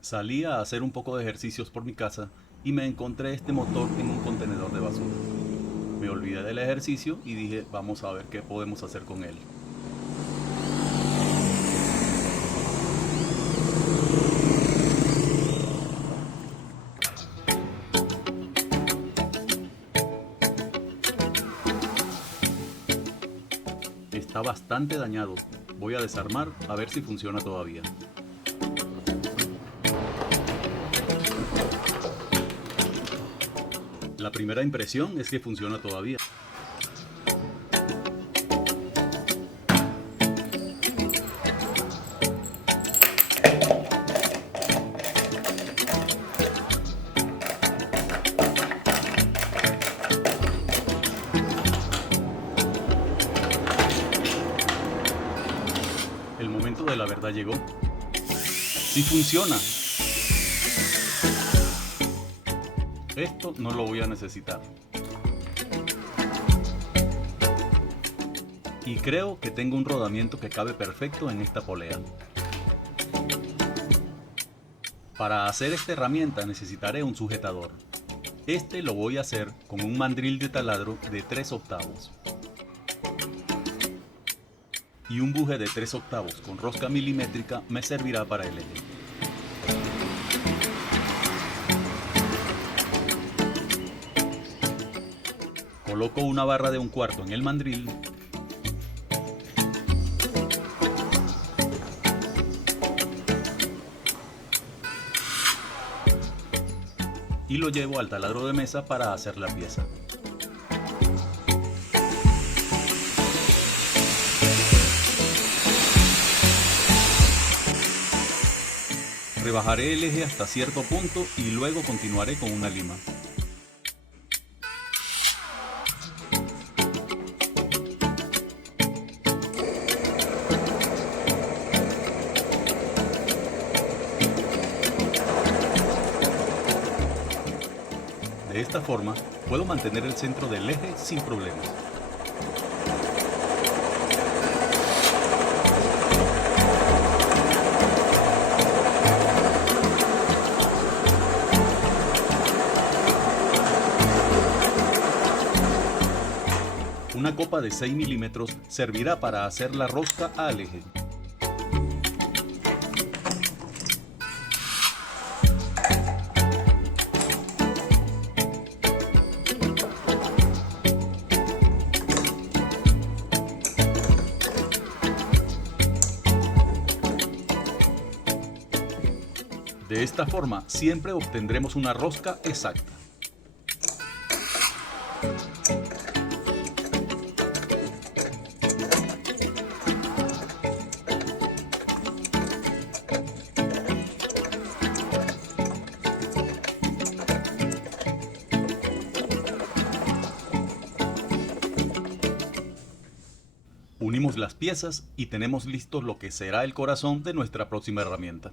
Salí a hacer un poco de ejercicios por mi casa y me encontré este motor en un contenedor de basura. Me olvidé del ejercicio y dije, vamos a ver qué podemos hacer con él. Está bastante dañado. Voy a desarmar a ver si funciona todavía. La primera impresión es que funciona todavía. El momento de la verdad llegó. ¡Sí funciona! Esto no lo voy a necesitar. Y creo que tengo un rodamiento que cabe perfecto en esta polea. Para hacer esta herramienta necesitaré un sujetador. Este lo voy a hacer con un mandril de taladro de 3/8. Y un buje de 3/8 con rosca milimétrica me servirá para el eje. Coloco una barra de 1/4 en el mandril y lo llevo al taladro de mesa para hacer la pieza. Rebajaré el eje hasta cierto punto y luego continuaré con una lima. De esta forma, puedo mantener el centro del eje sin problemas. Una copa de 6 milímetros servirá para hacer la rosca al eje. De esta forma siempre obtendremos una rosca exacta. Unimos las piezas y tenemos listo lo que será el corazón de nuestra próxima herramienta.